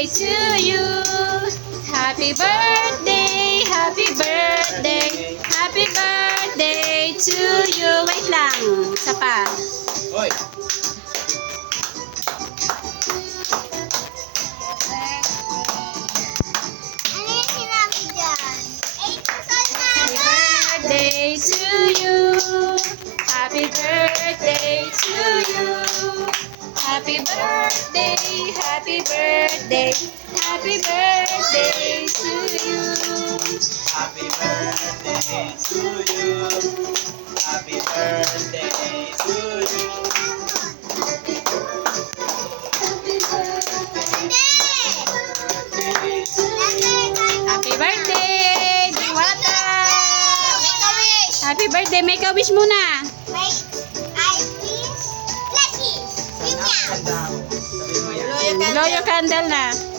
birthday to you. Happy birthday, happy birthday, happy birthday to you. Wait lang, isa pa. Hoy. Ano yung sinabi dyan? 8 years old na Happy ako! birthday to you. Happy birthday to you. Happy birthday, happy birthday, happy birthday to you. Happy birthday to you. Happy birthday to you. Happy birthday, Diwata. Make a wish! Happy birthday, make a wish muna. Make I wish blessings! Yun yan! Sabi mo yan. Blow your candle na.